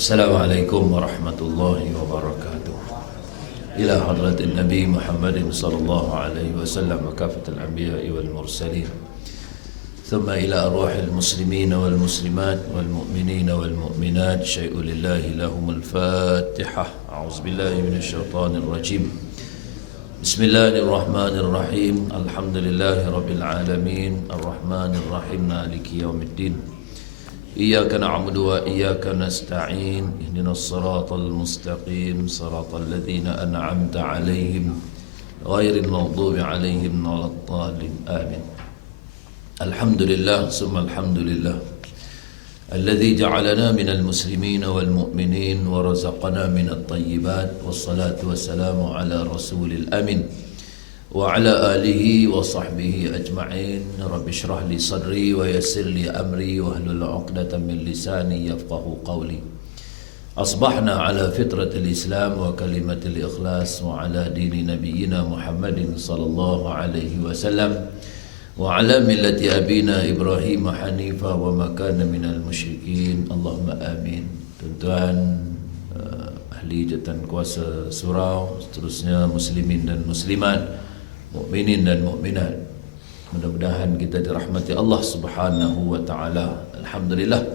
Assalamualaikum warahmatullahi wabarakatuh. Ila hadratin Nabi Muhammadin sallallahu alaihi wasallam wa kafatul anbiya'i wal mursalin. Thumma ila arwahil muslimin wal muslimat wal mu'minin wal mu'minat syai'u lillahi lahumul fatihah. A'udzu billahi minasy syaithanir rajim. Bismillahirrahmanirrahim. Alhamdulillahi rabbil alamin. Arrahmanir rahim. Maliki yaumiddin. إياك نعبد وإياك نستعين اهدنا الصراط المستقيم صراط الذين أنعمت عليهم غير المغضوب عليهم ولا الضالين آمين. الحمد لله ثم الحمد لله الذي جعلنا من المسلمين والمؤمنين ورزقنا من الطيبات والصلاة والسلام على رسول الأمين وعلى آله وصحبه أجمعين. رب اشرح لي صدري ويسر لي أمري واحلل عقدة من لساني يفقه قولي. أصبحنا على فطرة الإسلام وكلمة الإخلاص وعلى دين نبينا محمد صلى الله عليه وسلم وعلى ملة أبينا إبراهيم حنيفا وما كان من المشركين. اللهم آمين. Tuan-tuan, ahli jatan kuasa surau, seterusnya muslimin dan muslimat, mukminin dan mukminat, mudah-mudahan kita dirahmati Allah Subhanahu wa taala. Alhamdulillah,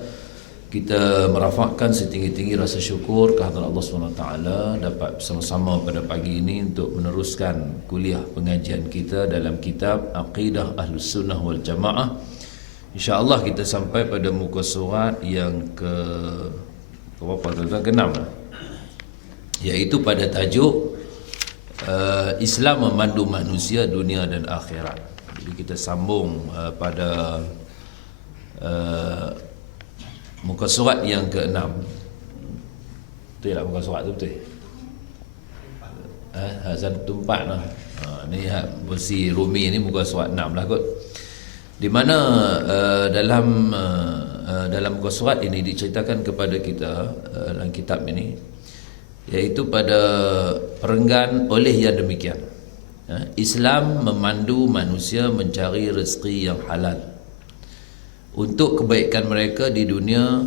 kita merafakkan setinggi-tinggi rasa syukur kehadirat Allah Subhanahu wa taala dapat bersama-sama pada pagi ini untuk meneruskan kuliah pengajian kita dalam kitab Aqidah Ahlus Sunnah wal Jamaah. Insya-Allah kita sampai pada muka surat yang ke-6, iaitu pada tajuk Islam memandu manusia dunia dan akhirat. Jadi kita sambung pada muka surat yang ke-6. Betul tak muka surat tu betul? Satu 4 lah. Ni versi Rumi ni muka surat 6 lah kot. Di mana dalam muka surat ini diceritakan kepada kita dalam kitab ini, iaitu pada perenggan oleh yang demikian, Islam memandu manusia mencari rezeki yang halal untuk kebaikan mereka di dunia,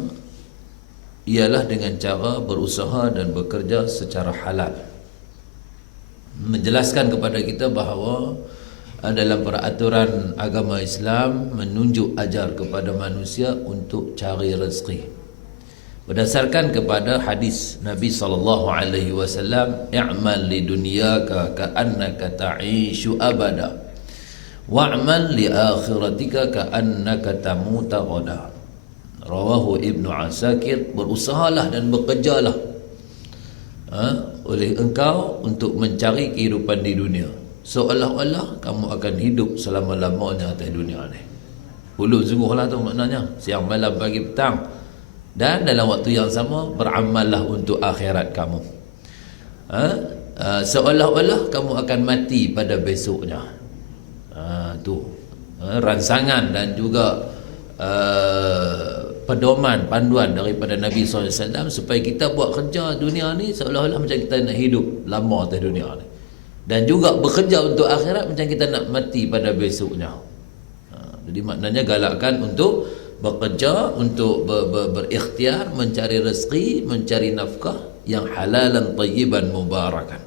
ialah dengan cara berusaha dan bekerja secara halal. Menjelaskan kepada kita bahawa dalam peraturan agama Islam menunjuk ajar kepada manusia untuk cari rezeki berdasarkan kepada hadis Nabi SAW, i'mal li dunyaka ka'annaka ta'ishu abada wa'mal li akhiratika ka'annaka tamuta ghada. Rawahu Ibnu Asakir. Berusahalah dan bekerjalah oleh engkau untuk mencari kehidupan di dunia, seolah-olah kamu akan hidup selama-lamanya atas dunia ni. Ulun sungguhlah tu maknanya, siang malam pagi petang. Dan dalam waktu yang sama beramallah untuk akhirat kamu, seolah-olah kamu akan mati pada besoknya. Tu ransangan dan juga pedoman, panduan daripada Nabi SAW supaya kita buat kerja dunia ni seolah-olah macam kita nak hidup lama atas dunia ni, dan juga bekerja untuk akhirat macam kita nak mati pada besoknya. Jadi maknanya galakkan untuk bekerja, untuk berikhtiar mencari rezeki, mencari nafkah yang halalan tayyiban mubarakan.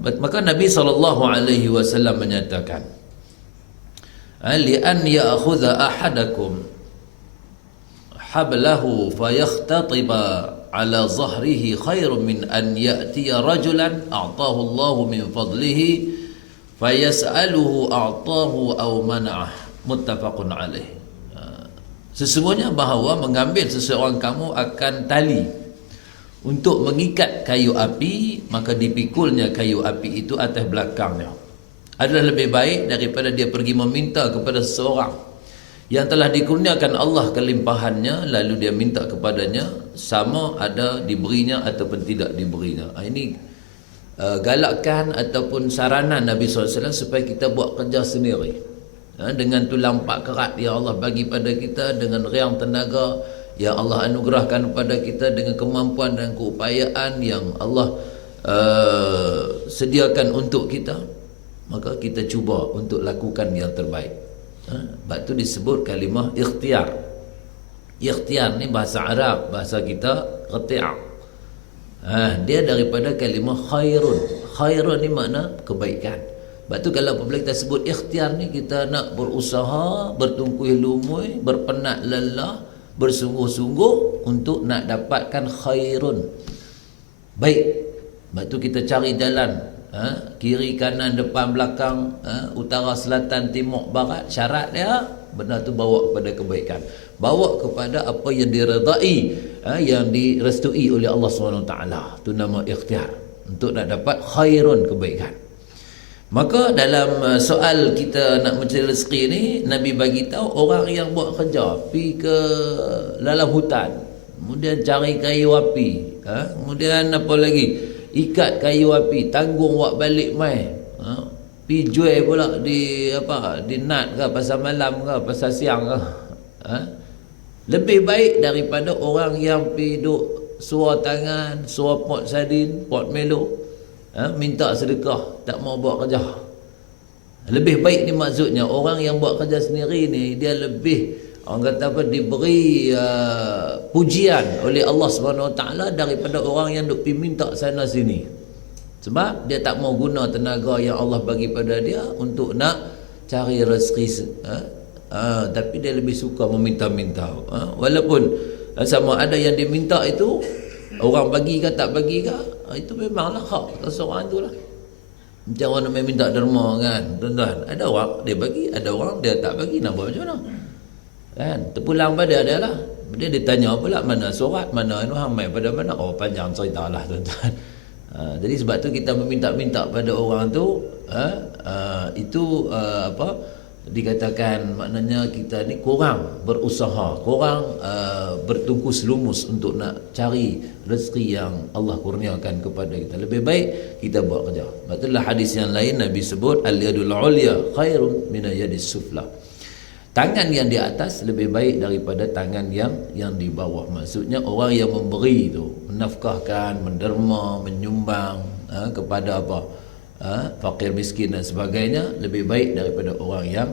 Maka Nabi SAW menyatakan, li an ya'khudha ahadakum hablahu fayakhtatiba ala zahrihi khairun min an ya'tiya rajulan a'tahu Allahu min fadlihi fayas'aluhu a'tahu aw mana'ah. Muttafaqun alaih. Sesungguhnya bahawa mengambil seseorang kamu akan tali untuk mengikat kayu api, maka dipikulnya kayu api itu atas belakangnya, adalah lebih baik daripada dia pergi meminta kepada seseorang yang telah dikurniakan Allah kelimpahannya, lalu dia minta kepadanya sama ada diberinya ataupun tidak diberinya. Ini galakkan ataupun saranan Nabi SAW supaya kita buat kerja sendiri, dengan tulang pak kerat yang Allah bagi pada kita, dengan riang tenaga yang Allah anugerahkan kepada kita, dengan kemampuan dan keupayaan yang Allah sediakan untuk kita, maka kita cuba untuk lakukan yang terbaik. Sebab itu disebut kalimah ikhtiar. Ikhtiar ni bahasa Arab, bahasa kita qati'. Dia daripada kalimah khairun. Khairun ni makna kebaikan. Sebab tu kalau apabila kita sebut ikhtiar ni, kita nak berusaha, bertungkuih lumui, berpenat lelah, bersungguh-sungguh untuk nak dapatkan khairun, baik. Sebab tu kita cari jalan, kiri kanan depan belakang, utara selatan timur barat. Syarat dia benda tu bawa kepada kebaikan, bawa kepada apa yang diredai, yang direstui oleh Allah SWT. Itu nama ikhtiar, untuk nak dapat khairun, kebaikan. Maka dalam soal kita nak mencari rezeki ni, Nabi bagi tahu orang yang buat kerja, pergi ke dalam hutan, kemudian cari kayu api, kemudian apa lagi, ikat kayu api, tanggung buat balik mai, pergi jual pula di nat ke, pasar malam ke, pasar siang ke, lebih baik daripada orang yang pergi duk suar tangan, suar pot sardin, pot melo, minta sedekah, tak mau buat kerja. Lebih baik ni maksudnya orang yang buat kerja sendiri ni, dia lebih, orang kata apa, diberi pujian oleh Allah SWT daripada orang yang duk pergi minta sana sini. Sebab dia tak mau guna tenaga yang Allah bagi pada dia untuk nak cari rezeki, tapi dia lebih suka meminta-minta. Walaupun sama ada yang diminta itu orang bagi ke tak bagi ke, itu memanglah hak seseorang tu lah. Macam orang nak minta derma kan, tuan-tuan, ada orang dia bagi, ada orang dia tak bagi, nak buat macam mana kan? Terpulang pada dia lah. Dia ditanya pula mana surat, mana anu hamai pada mana. Oh, panjang cerita lah tuan-tuan. Jadi sebab tu kita meminta-minta pada orang tu, itu dikatakan maknanya kita ni kurang berusaha, kurang bertungkus lumus untuk nak cari rezeki yang Allah kurniakan kepada kita. Lebih baik kita buat kerja. Itulah hadis yang lain Nabi sebut al-yadul ulya khairun min yadis sufla. Tangan yang di atas lebih baik daripada tangan yang di bawah. Maksudnya orang yang memberi tu, menafkahkan, menderma, menyumbang kepada fakir miskin dan sebagainya, lebih baik daripada orang yang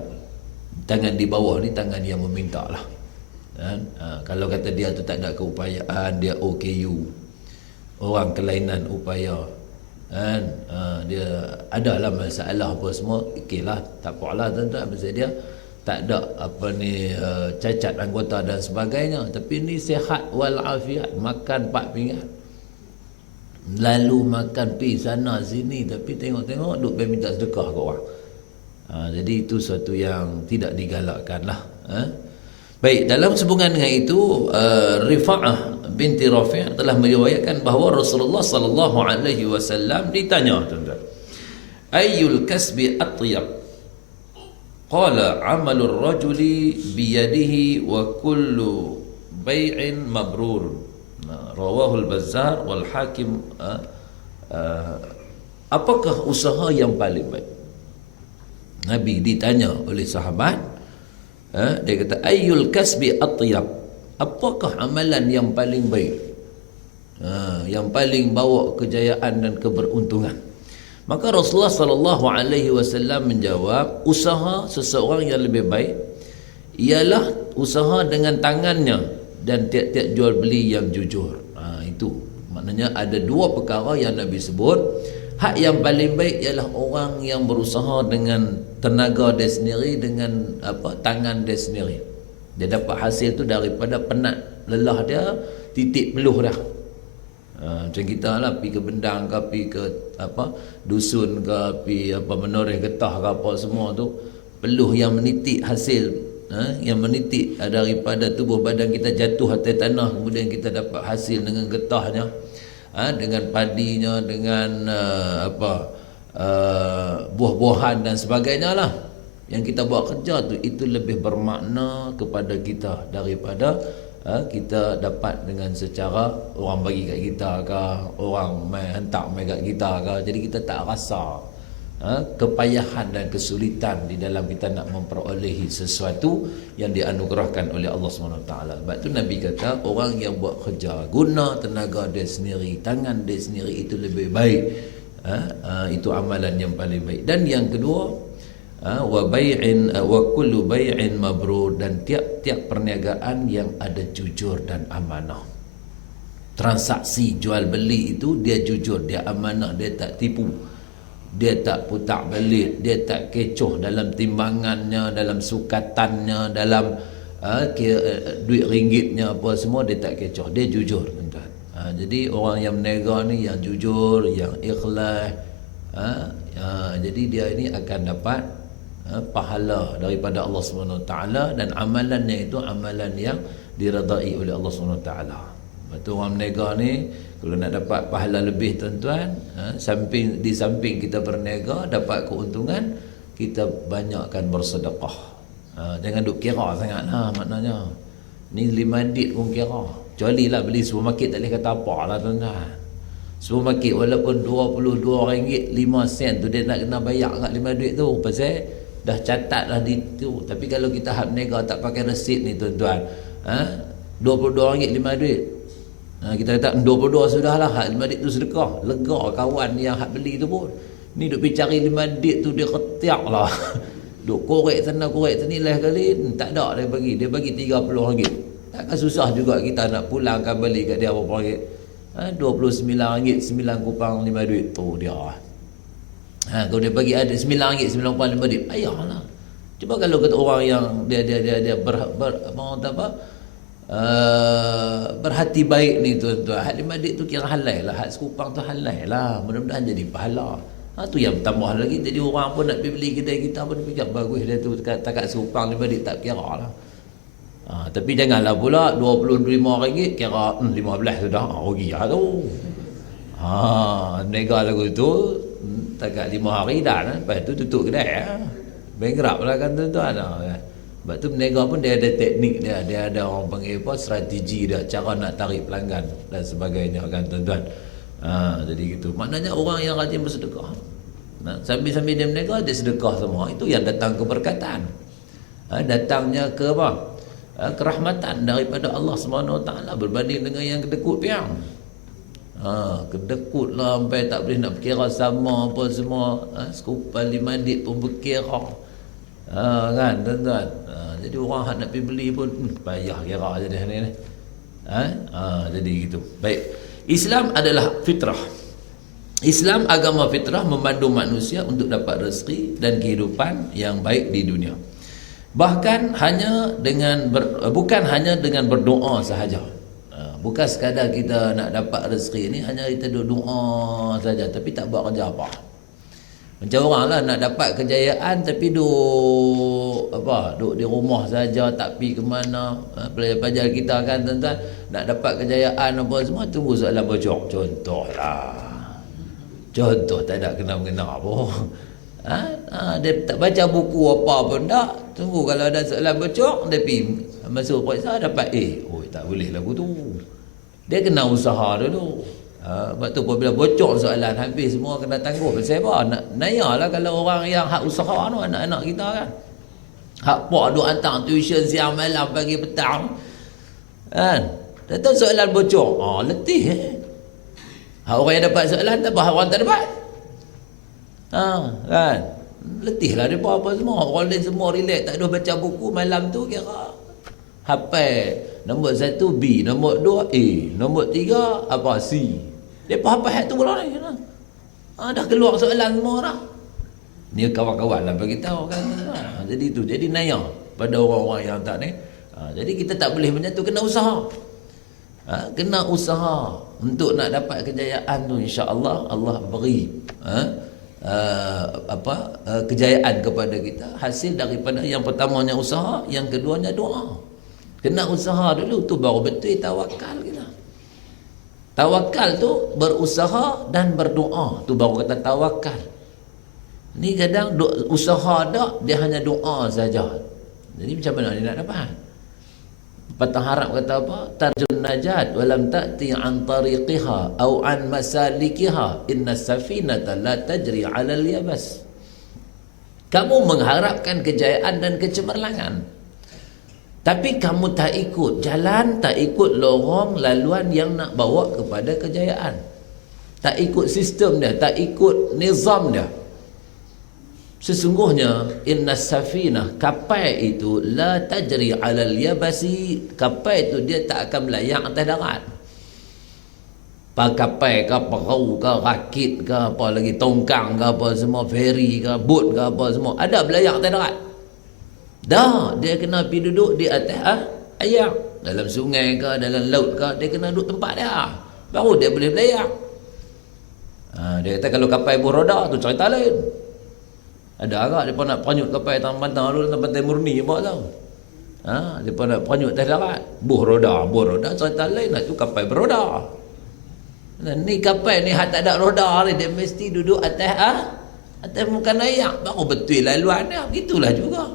tangan di bawah ni, tangan yang meminta lah. Kalau kata dia tu tak ada keupayaan, dia OKU, orang kelainan upaya, dia adalah masalah apa semua, okeylah, tak apalah tuan-tuan, maksud dia tak ada cacat anggota dan sebagainya, tapi ni sihat walafiat, makan 4 pinggan, lalu makan pi sana sini, tapi tengok-tengok duk minta sedekah ke orang. Jadi itu suatu yang tidak digalakkan lah. Baik, dalam sambungan dengan itu, Rifa'ah binti Rafi' telah meriwayatkan bahawa Rasulullah sallallahu alaihi wasallam ditanya, tuan-tuan, ayyul kasbi atyab? Qala amalur rajuli biyadihi wa kullu bai'in mabrur. Rawahul Bazzar wal Hakim. Apakah usaha yang paling baik? Nabi ditanya oleh sahabat, dia kata ayyul kasbi atyab? Apakah amalan yang paling baik, yang paling bawa kejayaan dan keberuntungan? Maka Rasulullah sallallahu alaihi wasallam menjawab, usaha seseorang yang lebih baik ialah usaha dengan tangannya dan tiap-tiap jual beli yang jujur. Itu maknanya ada 2 perkara yang Nabi sebut. Hak yang paling baik ialah orang yang berusaha dengan tenaga dia sendiri, dengan tangan dia sendiri. Dia dapat hasil tu daripada penat lelah dia, titik peluh dah. Macam kita lah, pergi ke Bendang ke, pergi ke dusun ke, pergi menoreh getah ke, apa semua tu, peluh yang menitik hasil, yang menitik daripada tubuh badan kita jatuh atas tanah, kemudian kita dapat hasil dengan getahnya, dengan padinya, dengan buah-buahan dan sebagainya lah. Yang kita buat kerja tu, itu lebih bermakna kepada kita daripada kita dapat dengan secara orang bagi kat kita ke, orang hantar kat kita ke. Jadi kita tak rasa kepayahan dan kesulitan di dalam kita nak memperolehi sesuatu yang dianugerahkan oleh Allah SWT. Sebab tu Nabi kata orang yang buat kerja guna tenaga dia sendiri, tangan dia sendiri, itu lebih baik. Itu amalan yang paling baik. Dan yang kedua, wa bai'in wa kullu bai'in mabrur, dan tiap-tiap perniagaan yang ada jujur dan amanah. Transaksi jual beli itu dia jujur, dia amanah, dia tak tipu, dia tak putar balik, dia tak kecoh dalam timbangannya, dalam sukatannya, dalam duit ringgitnya apa semua, dia tak kecoh, dia jujur, tuan-tuan. Jadi orang yang berniaga ni yang jujur, yang ikhlas, jadi dia ini akan dapat pahala daripada Allah SWT, dan amalannya itu amalan yang diredai oleh Allah SWT. Betul, orang berniaga ni kalau nak dapat pahala lebih, tuan-tuan, di samping kita berniaga dapat keuntungan, kita banyakkan bersedekah. Jangan duk kira sangatlah, maknanya ni 5 dit pun kira. Kecuali lah beli supermarket, tak boleh kata apa lah, tuan-tuan. Supermarket walaupun RM22.05 tu dia nak kena bayar kat 5 duit tu, pasal dah catat dah di tu. Tapi kalau kita hak berniaga tak pakai resit ni, tuan-tuan, RM22.05, kita kata 22 sudah lah, hak 5 dit tu sedekah. Lega kawan yang hak beli tu pun. Ni duk pergi cari 5 dit tu, dia ketiak lah. Duk korek sana korek sini lah kali, tak ada dia bagi. Dia bagi RM30. Takkan susah juga kita nak pulangkan beli kat dia berapa ringgit. RM29, 9 kupang 5 duit tu dia. Kalau dia bagi ada RM9, 9 kupang 5 duit, payahlah. Cuba kalau kata orang yang dia berhati baik ni, tuan-tuan, hak 5 duit tu kira halal lah, hak sekupang tu halal lah, mudah-mudahan jadi pahala. Tu yang tambah lagi, jadi orang pun nak pergi beli kedai kita pun fikir bagus dia tu, takat sekupang 5 duit tak kira lah. Tapi janganlah pula RM25 kira 15 sudah, rugi lah tu. Nega lagu tu takat 5 hari dah, lepas tu tutup kedai, bankrupt lah kan, tuan-tuan. Sebab tu berniaga pun dia ada teknik dia, dia ada orang panggil apa, strategi dia, cara nak tarik pelanggan dan sebagainya kan, tuan-tuan. Jadi gitu. Maknanya orang yang rajin bersedekah, sambil-sambil dia berniaga, dia sedekah semua. Itu yang datang keberkatan. Datangnya ke apa? Kerahmatan daripada Allah SWT berbanding dengan yang kedekut piang. Kedekut lah sampai tak boleh nak berkira sama apa semua. Sekupan 5 dit pun berkira. Kan, tuan-tuan. Jadi orang hak nak pergi beli pun payah kira je dia ni. Jadi gitu. Baik. Islam adalah fitrah. Islam agama fitrah, memandu manusia untuk dapat rezeki dan kehidupan yang baik di dunia. Bahkan bukan hanya dengan berdoa sahaja. Bukan sekadar kita nak dapat rezeki ni hanya kita doa saja tapi tak buat kerja apa. Macam orang lah nak dapat kejayaan tapi duk di rumah saja, tak pergi ke mana. Pelajar-pelajar kita kan, tuan-tuan, nak dapat kejayaan apa semua tunggu soalan bocor. Contoh tak ada kena-mengena apa. Dia tak baca buku apa pun tak. Tunggu kalau ada soalan bocor, dia pergi masuk periksa dapat tak boleh lagu tu. Dia kena usaha dulu. Sebab tu apabila bocor soalan, habis semua kena tangguh. Pasal apa? Nayalah kalau orang yang hak usaha tu, anak-anak kita kan, hak pak duk hantar tuition siang malam pagi petang kan, datang soalan bocor, letih hak orang yang dapat soalan tak apa, orang tak dapat. Kan, letih lah dia apa semua. Orang lain semua relax, tak ada baca buku malam tu, kira hafal nombor 1 B, nombor 2 A, nombor 3 apa C. Dia hafal tu pula ni. Dah keluar soalan semua dah. Ni kawan-kawan lah bagi tahu kan. Jadi tu, jadi naya pada orang-orang yang tak ni. Jadi kita tak boleh macam tu, kena usaha. Kena usaha untuk nak dapat kejayaan tu, insya-Allah Allah beri kejayaan kepada kita hasil daripada yang pertamanya usaha, yang keduanya doa. Kena usaha dulu tu baru betul tawakal kita. Tawakal tu berusaha dan berdoa, tu baru kata tawakal. Ni kadang usaha tak, dia hanya doa saja. Jadi macam mana dia nak dapat? Patah harap kata apa? Tarjun najat walam ta'ti an tariqiha aw an masalikiha inna safinata la tajri 'ala al-yabas. Kamu mengharapkan kejayaan dan kecemerlangan, tapi kamu tak ikut jalan, tak ikut lorong laluan yang nak bawa kepada kejayaan. Tak ikut sistem dia, tak ikut nizam dia. Sesungguhnya innas safinah, kapal itu la tajri 'alal yabasi, kapal itu dia tak akan melayang atas darat. Kapal ke, perahu ke, rakit ke, apa lagi, tongkang ke, apa semua, ferry ke, bot ke, apa semua, ada belayang atas darat? Dah, dia kena pergi duduk di atas air, dalam sungai ke, dalam laut ke, dia kena duduk tempat dia, baru dia boleh belayang. Dia kata kalau kapal berroda tu cerita lain. Ada agak mereka nak peranyut kapal tangan pantang dulu, tangan pantai murni apa tau. Mereka nak peranyut atas darat, buh roda cerita lain lah, tu kapal beroda. Ni kapal ni tak ada roda ni, dia mesti duduk atas muka air, baru betul laluan dia. Begitulah juga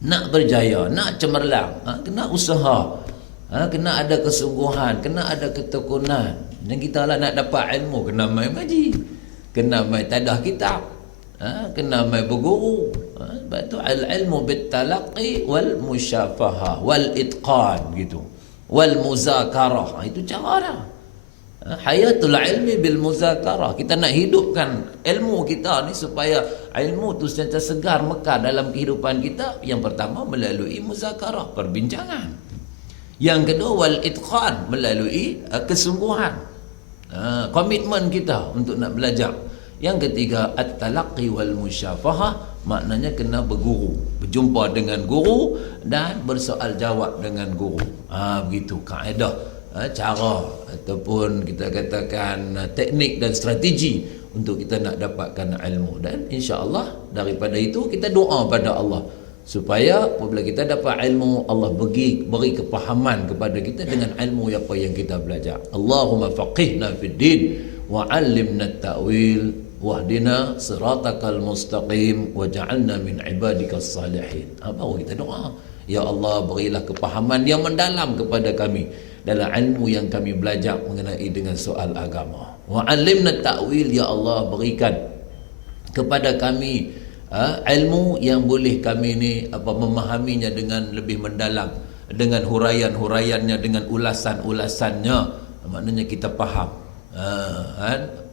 nak berjaya, nak cemerlang, kena usaha, kena ada kesungguhan, kena ada ketekunan. Dan kita lah nak dapat ilmu, kena main ngaji, kena main tadah kitab, kena main berguru. Sebab tu al-ilmu bit-talaqi wal musyafahah wal itqan gitu, wal muzakarah. Itu cara dah. Hayatul ilmi bil muzakarah. Kita nak hidupkan ilmu kita ni supaya ilmu tu sentiasa segar mekar dalam kehidupan kita. Yang pertama melalui muzakarah, perbincangan. Yang kedua wal itqan, melalui kesungguhan, komitmen kita untuk nak belajar. Yang ketiga at-talaqi wal musyafahah, maknanya kena berguru, berjumpa dengan guru dan bersoal jawab dengan guru. Begitu kaedah, cara ataupun kita katakan teknik dan strategi untuk kita nak dapatkan ilmu. Dan insya-Allah daripada itu kita doa pada Allah supaya apabila kita dapat ilmu, Allah beri kepahaman kepada kita dengan ilmu apa yang kita belajar. Allahumma faqihna fid din wa 'allimna at-ta'wil wahdina siratakal mustaqim waj'alna min ibadikas salihin. Baru kita doa, ya Allah berilah kepahaman yang mendalam kepada kami dalam ilmu yang kami belajar mengenai dengan soal agama. Wa 'allimna ta'wil, ya Allah berikan kepada kami ilmu yang boleh kami ni memahaminya dengan lebih mendalam, dengan huraian-huraiannya, dengan ulasan-ulasannya, maknanya kita faham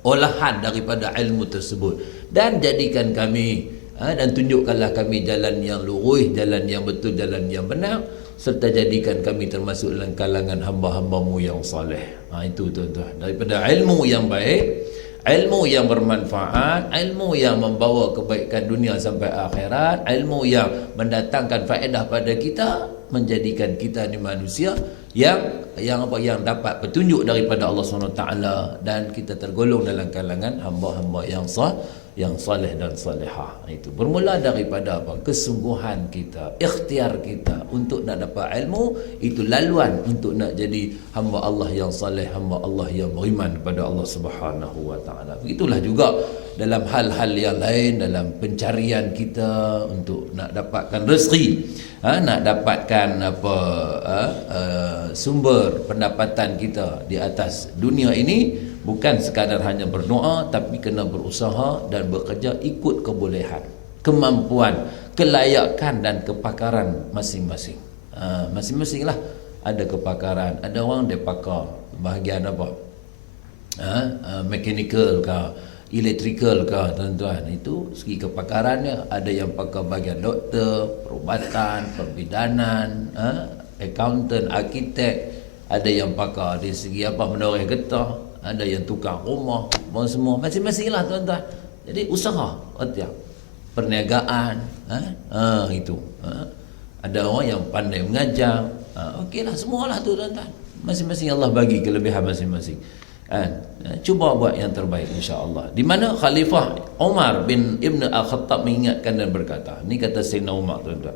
olahan daripada ilmu tersebut. Dan jadikan kami dan tunjukkanlah kami jalan yang lurus, jalan yang betul, jalan yang benar, serta jadikan kami termasuk dalam kalangan hamba-hambamu yang saleh. Itu tuan-tuan, daripada ilmu yang baik, ilmu yang bermanfaat, ilmu yang membawa kebaikan dunia sampai akhirat, ilmu yang mendatangkan faedah pada kita, menjadikan kita ni manusia yang dapat petunjuk daripada Allah SWT, dan kita tergolong dalam kalangan hamba-hamba yang saleh dan salihah. Itu bermula daripada kesungguhan kita, ikhtiar kita untuk nak dapat ilmu. Itu laluan untuk nak jadi hamba Allah yang saleh, hamba Allah yang beriman kepada Allah Subhanahu wa taala. Begitulah juga dalam hal-hal yang lain, dalam pencarian kita untuk nak dapatkan rezeki, nak dapatkan sumber pendapatan kita di atas dunia ini. Bukan sekadar hanya berdoa, tapi kena berusaha dan bekerja ikut kebolehan, kemampuan, kelayakan dan kepakaran masing-masing. Masing-masing lah ada kepakaran. Ada orang dia pakar bahagian apa, mechanical ke, electrical ke, tuan-tuan. Itu segi kepakarannya. Ada yang pakar bahagian doktor, perubatan, perbidanan, accountant, arkitek. Ada yang pakar di segi menoreh getah. Ada yang tukar rumah, semua masing-masing lah tuan-tuan. Jadi usaha, perniagaan, itu. Ada orang yang pandai mengajar, okeylah, semualah tu tuan-tuan. Masing-masing Allah bagi kelebihan masing-masing. Cuba buat yang terbaik insya-Allah. Di mana Khalifah Umar bin Ibn Al-Khattab mengingatkan dan berkata, ni kata Sayyidina Umar tuan-tuan.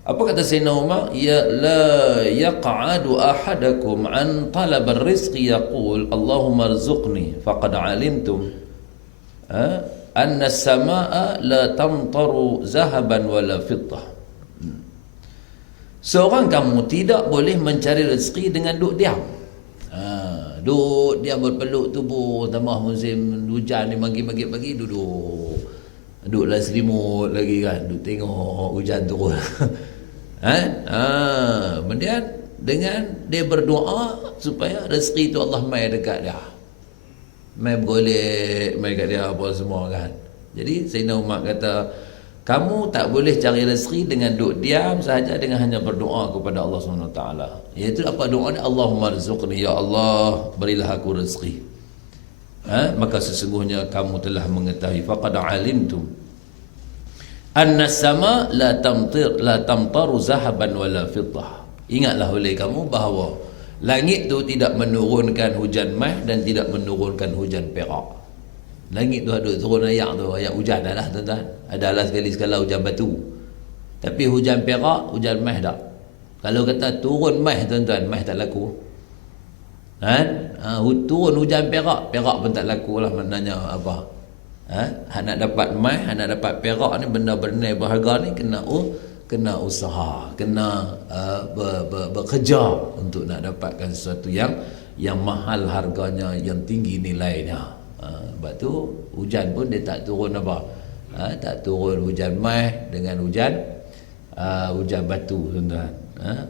Apa kata Sayyidina Umar? Ya la yaq'adu ahadakum an talab ar-rizqi yaqul Allahumma rzuqni faqad alimtum anna as-samaa la tamtaru zahaban wala fiddah. Seorang kamu tidak boleh mencari rezeki dengan duduk diam. Duduk diam berpeluk tubuh, tambah musim hujan ni pagi-pagi duduklah selimut lagi kan, duduk tengok hujan turun. Kemudian dengan dia berdoa supaya rezeki itu Allah mai dekat dia, mai bergolek, mai kat dia apa semua kan. Jadi Sayyidina Umar kata, kamu tak boleh cari rezeki dengan duduk diam sahaja, dengan hanya berdoa kepada Allah SWT. Iaitu apa doa dia? Allahumma rizqni, ya Allah berilah aku rezeki. Maka sesungguhnya kamu telah mengetahui, faqad alimtum anna sama la tamtaru zahaban wala fiddah. Ingatlah oleh kamu bahawa langit tu tidak menurunkan hujan mah dan tidak menurunkan hujan perak. Langit tu ada turun ayak tu, ayak hujan dah lah tuan-tuan. Adalah sekali-sekala hujan batu. Tapi hujan perak, hujan mah tak. Kalau kata turun mah tuan-tuan, mah tak laku. Turun hujan perak, perak pun tak laku lah, maknanya apa? Nak dapat mah, nak dapat perak ni, benda-benda berharga ni kena usaha, kena bekerja untuk nak dapatkan sesuatu yang mahal harganya, yang tinggi nilainya. Sebab tu hujan pun dia tak turun apa? Tak turun hujan mah dengan hujan batu tuan-tuan.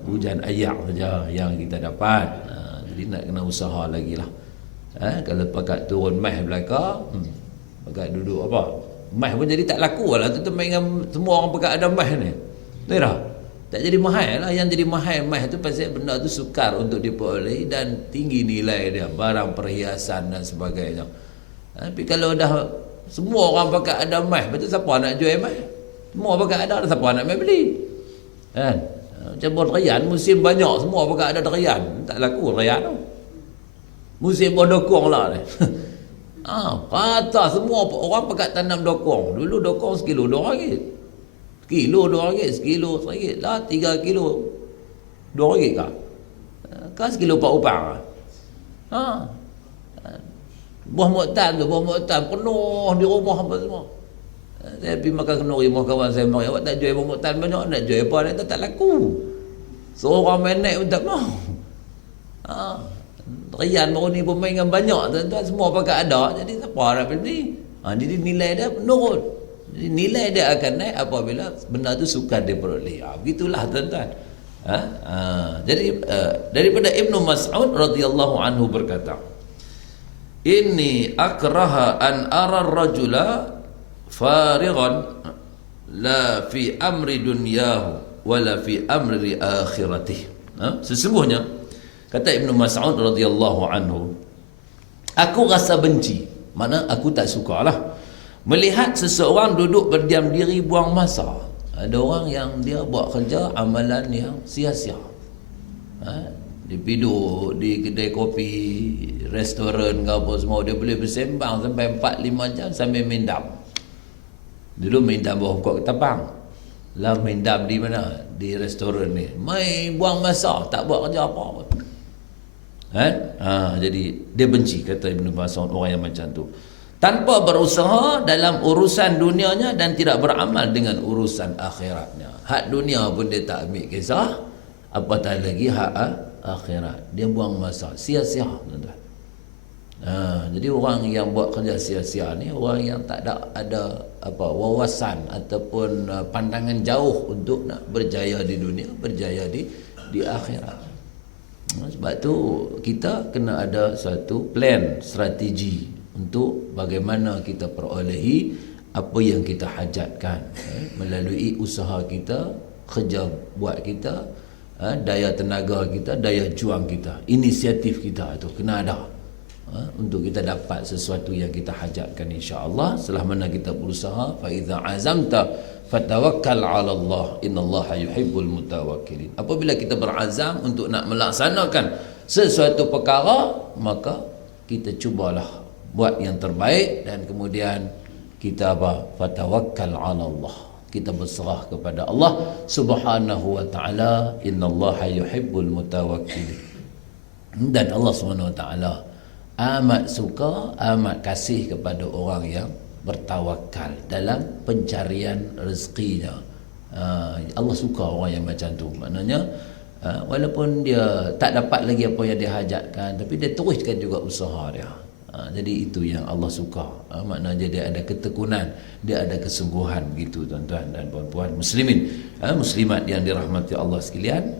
Hujan ayak saja yang kita dapat. Jadi nak kena usaha lagi lah. Kalau pakat turun mah belaka, pakat duduk apa? Mah pun jadi tak laku lah. Tu main dengan semua orang pakat ada mah ni. Betul tak? Tak jadi mahal lah. Yang jadi mahal mah tu pasal benda tu sukar untuk diperoleh dan tinggi nilai dia, barang perhiasan dan sebagainya. Tapi kalau dah semua orang pakai ada mah, betul siapa nak jual mah? Semua pakai ada, siapa nak mai beli? Kan? Macam berian musim banyak, semua pakai ada derian, tak laku derian tu. Musim bodokong lah ni. Kata semua orang pakai tanam dokong. Dulu dokong sekilo RM2. Sekilo RM2, sekilo RM1 lah, 3 kilo RM2 kah? Kan sekilo 4 upang. Buah muktan penuh di rumah apa semua. Saya pergi makan kenduri rumah kawan saya, mari awak tak jual buah muktan banyak, nak jual apa dia tak laku. Seorang main naik pun tak mau. Rian baru ni pemain dengan banyak tuan-tuan, semua pakai ada, jadi siapa nak beli? Jadi nilai dia menurun. Jadi nilai dia akan naik apabila benda tu sukar diperoleh. Begitulah tuan-tuan. Jadi daripada Ibnu Mas'ud radhiyallahu anhu berkata, inni akraha an ara rajula farighan la fi amri dunyahu wala fi amri akhiratihi. Sesungguhnya kata Ibnu Mas'ud radhiyallahu anhu, aku rasa benci, mana aku tak sukalah melihat seseorang duduk berdiam diri buang masa. Ada orang yang dia buat kerja amalan yang sia-sia. Dia duduk di kedai kopi, restoran ke apa semua, dia boleh bersembang sampai 4-5 jam sambil mindam. Dulu mindam bawah pokok ketapang. Lah mindam di mana? Di restoran ni. Main buang masa, tak buat kerja apa-apa. Jadi dia benci, kata Ibnu Mas'ud, orang yang macam tu. Tanpa berusaha dalam urusan dunianya dan tidak beramal dengan urusan akhiratnya. Hak dunia pun dia tak ambil kisah, apatah lagi hak akhirat. Dia buang masa, sia-sia tuan-tuan. Jadi orang yang buat kerja sia-sia ni orang yang tak ada wawasan ataupun pandangan jauh untuk nak berjaya di dunia, berjaya di akhirat. Sebab tu kita kena ada satu plan, strategi untuk bagaimana kita perolehi apa yang kita hajatkan melalui usaha kita, kerja buat kita, daya tenaga kita, daya juang kita, inisiatif kita tu kena ada untuk kita dapat sesuatu yang kita hajatkan, insya-Allah. Setelah mana kita berusaha, fa iza azamta fatawakkal 'ala Allah, innallaha yuhibbul mutawakkilin. Apabila kita berazam untuk nak melaksanakan sesuatu perkara, maka kita cubalah buat yang terbaik dan kemudian kita fatawakkal 'ala Allah. Kita berserah kepada Allah Subhanahu wa taala, innallaha yuhibbul mutawakkilin. Dan Allah Subhanahu wa taala amat suka, amat kasih kepada orang yang bertawakal dalam pencarian rezekinya. Allah suka orang yang macam tu. Maknanya walaupun dia tak dapat lagi apa yang dia hajatkan, tapi dia teruskan juga usaha dia. Jadi itu yang Allah suka. Maknanya dia ada ketekunan, dia ada kesungguhan, gitu tuan-tuan dan puan-puan muslimin, muslimat yang dirahmati Allah sekalian.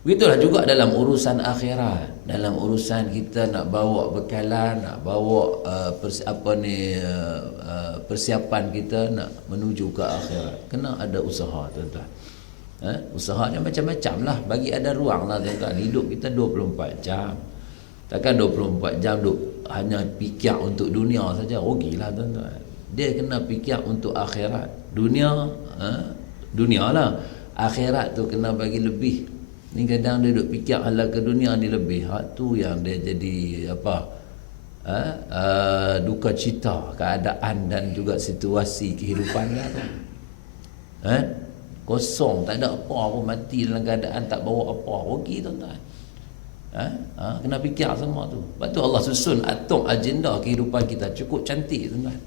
Begitulah juga dalam urusan akhirat, dalam urusan kita nak bawa bekalan, nak bawa persiapan kita nak menuju ke akhirat, kena ada usaha, tuan-tuan. Usahanya macam-macam lah, bagi ada ruang lah, tuan-tuan. Hidup kita 24 jam. Takkan 24 jam duk hanya fikir untuk dunia saja, rugilah, tuan-tuan. Dia kena fikir untuk akhirat. Dunia lah. Akhirat tu kena bagi lebih. Ni kadang dia duk fikir hala ke dunia ni lebih. Tu yang dia jadi duka cita keadaan dan juga situasi kehidupan dia tu. Kosong, tak ada apa pun, mati dalam keadaan tak bawa apa, rugi, tuan-tuan. Kena fikir semua tu. Lepas tu Allah susun atur agenda kehidupan kita cukup cantik, tuan-tuan.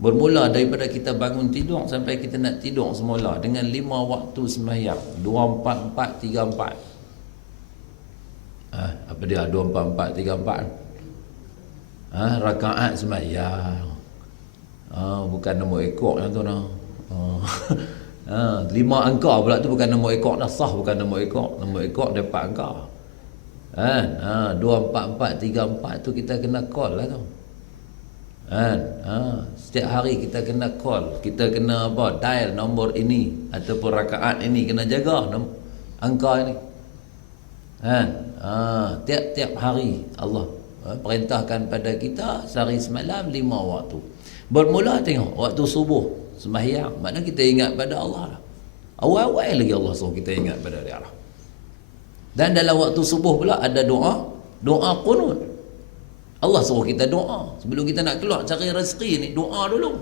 Bermula daripada kita bangun tidur sampai kita nak tidur semula dengan 5 waktu sembahyang. 2, 4, 4, 3, 4. Apa dia 2, 4, 4, 3, 4? Rakaat sembahyang. Bukan nombor ekor yang tu nah. 5 angka pula tu bukan nombor ekor dah, sah bukan nombor ekor. Nombor ekor dia 4 angka. 2, 4, 4, 3, 4 tu kita kena call lah tu. Setiap hari kita kena call, kita kena dial nombor ini ataupun rakaat ini, kena jaga angka ini. Tiap-tiap hari Allah perintahkan pada kita sehari semalam 5 waktu. Bermula tengok waktu subuh sembahyang, maknanya kita ingat pada Allah lah. Awal-awal lagi Allah suruh kita ingat pada dia lah. Dan dalam waktu subuh pula ada doa qunut. Allah suruh kita doa. Sebelum kita nak keluar cari rezeki ni, doa dulu.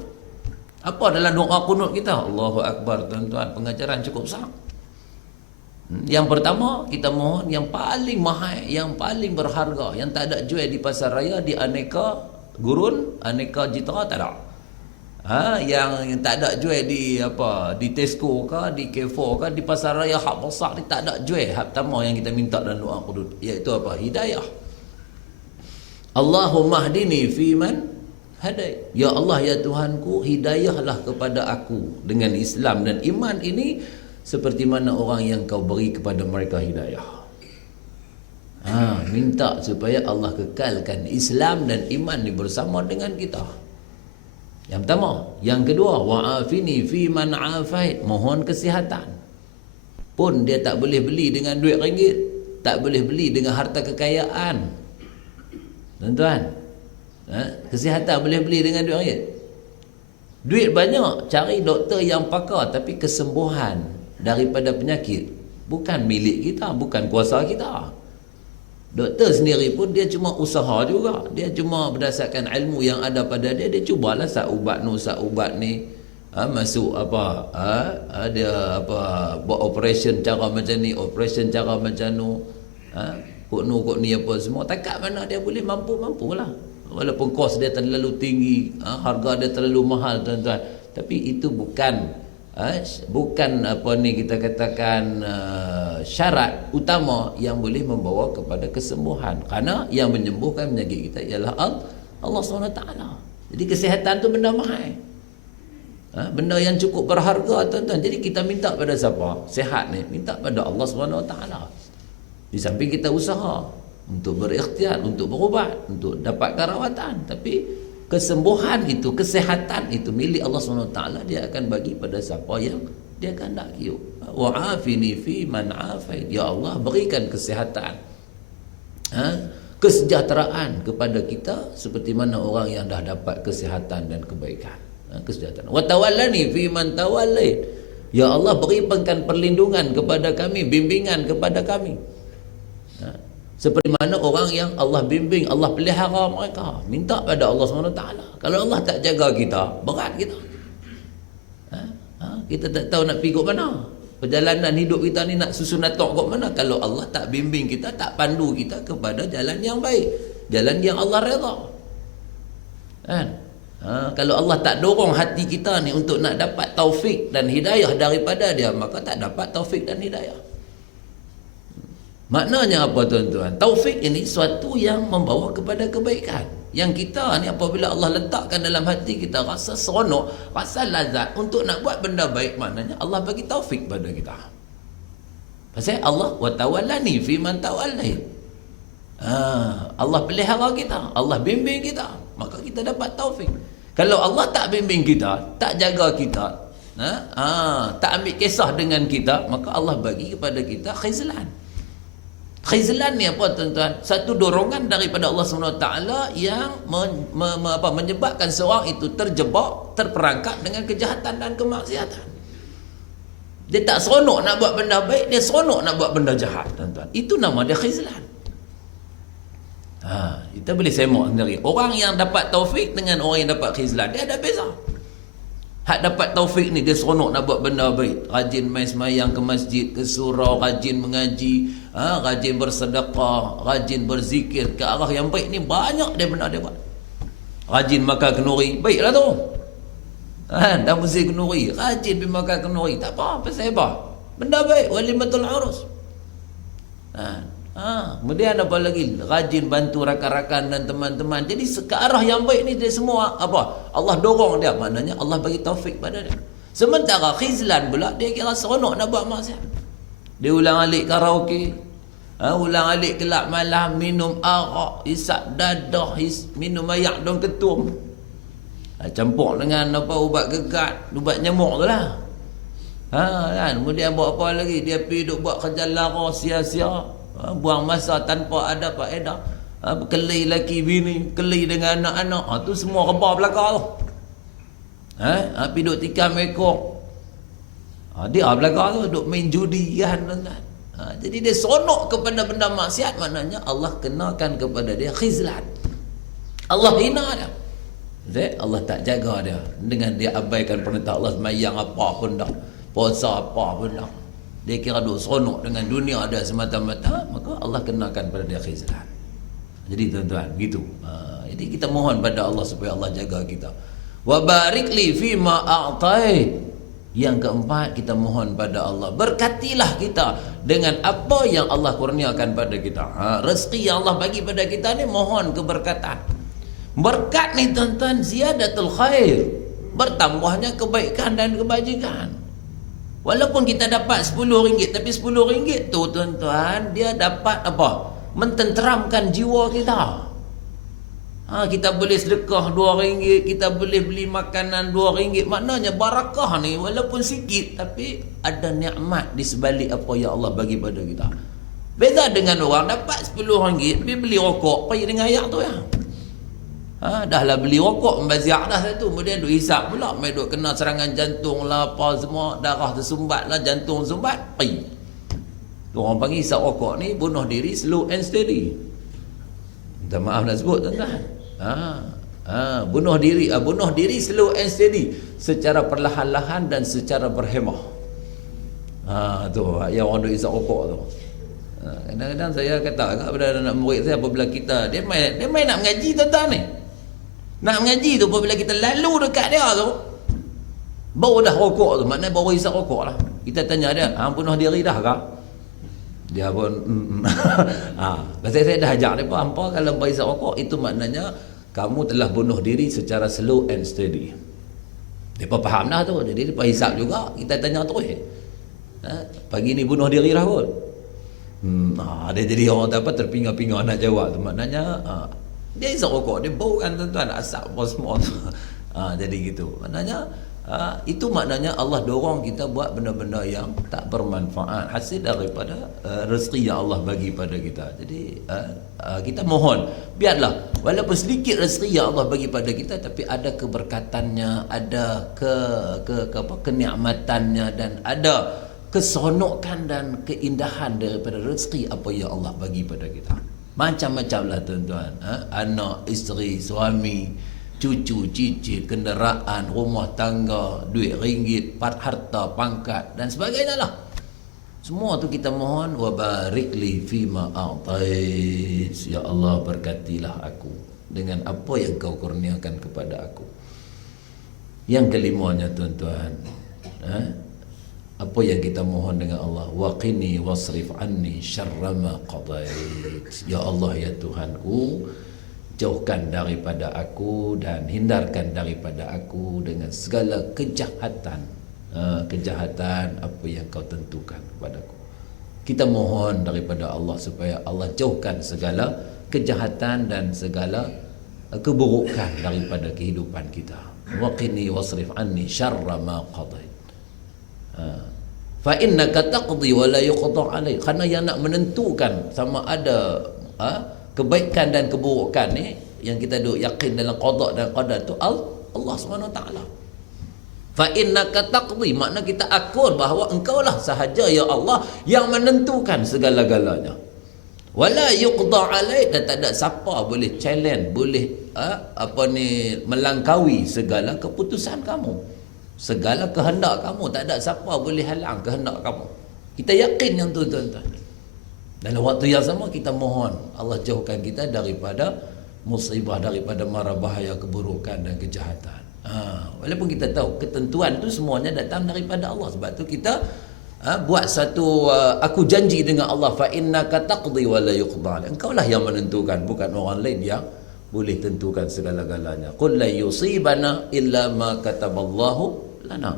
Apa dalam doa qunut kita? Allahu Akbar, tuan-tuan. Pengajaran cukup besar. Yang pertama, kita mohon yang paling mahal, yang paling berharga, yang tak ada jual di pasar raya, di aneka gurun, aneka jitra, tak ada. Yang tak ada jual di di Tesco ke, di Carrefour ke, di pasar raya hak besar ni tak ada jual. Hak pertama yang kita minta dalam doa qunut, iaitu apa? Hidayah. Allahumma hdini fiman hadait. Ya Allah, ya Tuhanku, hidayahlah kepada aku dengan Islam dan iman ini seperti mana orang yang kau beri kepada mereka hidayah. Minta supaya Allah kekalkan Islam dan iman ni bersama dengan kita. Yang pertama. Yang kedua, wa'afini fiman afait. Mohon kesihatan. Pun dia tak boleh beli dengan duit ringgit, tak boleh beli dengan harta kekayaan. Tuan-tuan, kesihatan boleh beli dengan duit ringgit? Duit banyak, cari doktor yang pakar, tapi kesembuhan daripada penyakit bukan milik kita, bukan kuasa kita. Doktor sendiri pun dia cuma usaha juga. Dia cuma berdasarkan ilmu yang ada pada dia, dia cubalah sat ubat ni masuk dia buat operation cara macam ni, operation cara macam nu, kok ni apa semua. Takat mana dia boleh mampu-mampulah. Walaupun kos dia terlalu tinggi, harga dia terlalu mahal, tuan-tuan. Tapi itu bukan kita katakan syarat utama yang boleh membawa kepada kesembuhan. Kerana yang menyembuhkan penyakit kita ialah Allah SWT. Jadi kesihatan tu benda mahal. Benda yang cukup berharga, tuan-tuan. Jadi kita minta pada siapa? Sihat ni minta pada Allah SWT. Di samping kita usaha untuk berikhtiar, untuk berubat, untuk dapatkan rawatan, tapi kesembuhan itu, kesehatan itu milik Allah SWT. Dia akan bagi pada siapa yang dia kehendaki. Wa'afini fi man afait. Ya Allah, berikan kesehatan, kesejahteraan kepada kita seperti mana orang yang dah dapat kesehatan dan kebaikan, kesejahteraan. Wa tawallani fi man tawallait. Ya Allah, berikan perlindungan kepada kami, bimbingan kepada kami, seperti mana orang yang Allah bimbing, Allah pelihara mereka. Minta pada Allah SWT. Kalau Allah tak jaga kita, berat kita. Kita tak tahu nak pergi ke mana. Perjalanan hidup kita ni nak susun atok ke mana. Kalau Allah tak bimbing kita, tak pandu kita kepada jalan yang baik, jalan yang Allah redha. Kalau Allah tak dorong hati kita ni untuk nak dapat taufik dan hidayah daripada dia, maka tak dapat taufik dan hidayah. Maknanya apa, tuan-tuan? Taufik ini suatu yang membawa kepada kebaikan. Yang kita ni apabila Allah letakkan dalam hati kita rasa seronok, rasa lazat untuk nak buat benda baik, maknanya Allah bagi taufik pada kita. Pasal Allah wa tawallani fi man tawallait. Allah pelihara kita, Allah bimbing kita, maka kita dapat taufik. Kalau Allah tak bimbing kita, tak jaga kita, tak ambil kisah dengan kita, maka Allah bagi kepada kita khizlan. Khizlan ni apa tuan-tuan? Satu dorongan daripada Allah SWT yang menyebabkan seorang itu terjebak, terperangkap dengan kejahatan dan kemaksiatan. Dia tak seronok nak buat benda baik, dia seronok nak buat benda jahat, tuan-tuan. Itu nama dia khizlan. Kita boleh semak sendiri. Orang yang dapat taufik dengan orang yang dapat khizlan, dia ada beza. Hak dapat taufik ni dia seronok nak buat benda baik, rajin main semayang ke masjid, ke surau, rajin mengaji, rajin bersedekah, rajin berzikir ke arah yang baik ni, banyak dia benda dia buat. Rajin makan kenduri, baiklah tu. Dah mesti kenduri, rajin pergi makan kenduri, tak apa, pasal apa? Benda baik, walimatul urus. Kemudian apa lagi? Rajin bantu rakan-rakan dan teman-teman. Jadi ke arah yang baik ni dia semua apa? Allah dorong dia. Maknanya Allah bagi taufik pada dia. Sementara khizlan pula dia kira seronok nak buat maksiat. Dia ulang alik karaoke. Ulang alik kelab malam, minum arak, isap dadah, minum ayak daun ketum. Campur dengan apa ubat gegat, ubat nyamuk tu lah. Kan? Kemudian buat apa lagi? Dia pergi duk buat kerja lara sia-sia. Buang masa tanpa ada faedah. Keli laki bini, keli dengan anak-anak, tu semua rebah belakang tu. Pergi duk tikam ekor, dia belakang tu duk main judi kan. Jadi dia seronok kepada benda maksiat, maknanya Allah kenakan kepada dia khizlan. Allah hina dia. Allah tak jaga dia dengan dia abaikan perintah Allah, semayang apa pun dah, puasa apa pun dah. Dia kira duk seronok dengan dunia ada semata-mata, maka Allah kenakan pada dia khizlan. Jadi tuan-tuan, begitu. Jadi kita mohon pada Allah supaya Allah jaga kita. Wa barik li fima a'tait. Yang keempat, kita mohon pada Allah, berkatilah kita dengan apa yang Allah kurniakan pada kita. Rezeki yang Allah bagi pada kita ni, mohon keberkatan. Berkat ni tuan-tuan, ziyadatul khair, bertambahnya kebaikan dan kebajikan. Walaupun kita dapat RM10, tapi RM10 tu tuan-tuan, dia dapat apa? Mententeramkan jiwa kita. Kita boleh sedekah RM2, kita boleh beli makanan RM2. Maknanya barakah ni walaupun sikit, tapi ada nikmat di sebalik apa yang Allah bagi pada kita. Beza dengan orang dapat RM10, beli rokok, pergi dengan ayak tu ya. Dah lah beli rokok, membaziak dah satu, kemudian duk hisap pula, mai duk kena serangan jantung lah, apa semua, darah tersumbat lah, jantung sumbat, pergi. Orang panggil hisap rokok ni bunuh diri slow and steady. Minta maaf nak sebut tuan-tuan. Bunuh diri slow and steady, secara perlahan-lahan dan secara berhemah. Tu yang orang duk hisap rokok tu. Kadang-kadang saya kata agak pada anak murid saya, apabila kita dia main nak mengaji tuan-tuan ni. Nak mengaji tu, apabila kita lalu dekat dia tu, baru dah rokok tu, maknanya baru hisap rokok lah. Kita tanya dia, bunuh diri dah kah? Dia pun pasal saya dah ajak dia pun, hampa kalau hisap rokok, itu maknanya kamu telah bunuh diri secara slow and steady. Dia pun faham dah tu. Jadi dia pun hisap juga. Kita tanya terus, pagi ni bunuh diri dah kot. Dia jadi orang apa, terpinga-pinga nak jawab tu. Maknanya dia hisap rokok, dia bau kan tuan-tuan, asap apa semua tu. Jadi gitu. Maknanya itu maknanya Allah dorong kita buat benda-benda yang tak bermanfaat, hasil daripada rezeki yang Allah bagi pada kita. Jadi kita mohon, biarlah walaupun sedikit rezeki yang Allah bagi pada kita, tapi ada keberkatannya, ada kenikmatannya, dan ada keseronokan dan keindahan daripada rezeki apa yang Allah bagi pada kita. Macam-macam lah tuan-tuan. Anak, isteri, suami, cucu, cicit, kenderaan, rumah tangga, duit ringgit, harta, pangkat dan sebagainya lah. Semua tu kita mohon, wa barik li fima a'tait. Ya Allah, berkatilah aku dengan apa yang kau kurniakan kepada aku. Yang kelimanya tuan-tuan, apa yang kita mohon dengan Allah, waqini wasrif anni syarra ma qadait. Ya Allah, ya Tuhanku, jauhkan daripada aku dan hindarkan daripada aku dengan segala kejahatan, kejahatan apa yang kau tentukan kepadaku. Kita mohon daripada Allah supaya Allah jauhkan segala kejahatan dan segala keburukan daripada kehidupan kita. Waqini wasrif anni syarra ma qadait. Fa innaka taqdi wa la yuqda alaik. Karena yang nak menentukan sama ada kebaikan dan keburukan ni, yang kita duk yakin dalam qada dan qadar tu Allah SWT. Fa innaka taqdi, makna kita akur bahawa engkaulah sahaja ya Allah yang menentukan segala-galanya. Wala yuqda alaik, dan tak ada siapa boleh challenge, boleh melangkaui segala keputusan kamu, segala kehendak kamu. Tak ada siapa boleh halang kehendak kamu. Kita yakin yang tu, tuan-tuan. Dalam waktu yang sama kita mohon Allah jauhkan kita daripada musibah, daripada mara bahaya, keburukan dan kejahatan. Walaupun kita tahu ketentuan tu semuanya datang daripada Allah. Sebab tu kita buat satu aku janji dengan Allah, fa innaka taqdi wa la yuqda. Engkaulah yang menentukan, bukan orang lain yang boleh tentukan segala-galanya. Qul la yusibana illa ma kataballahu lana.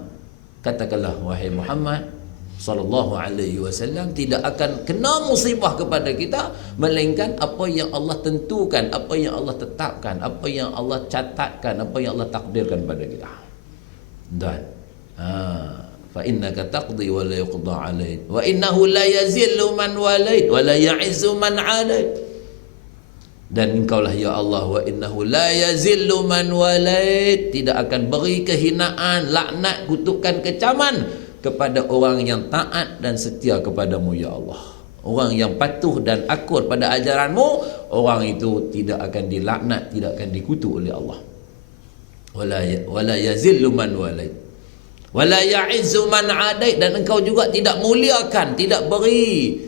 Katakanlah wahai Muhammad sallallahu alaihi wasallam, tidak akan kena musibah kepada kita melainkan apa yang Allah tentukan, apa yang Allah tetapkan, apa yang Allah catatkan, apa yang Allah takdirkan pada kita. Dan fa innaka taqdi wa la yuqda alaik wa innahu la yazillu man walait wa la ya'izzu man adait. Dan engkaulah ya Allah, wa innahu la yazillu man walait, tidak akan beri kehinaan, laknat, kutukan, kecaman kepada orang yang taat dan setia kepadamu ya Allah. Orang yang patuh dan akur pada ajaranmu, orang itu tidak akan dilaknat, tidak akan dikutuk oleh Allah. Wala yazillu man walait wala ya'izzu man adait, dan engkau juga tidak muliakan, tidak beri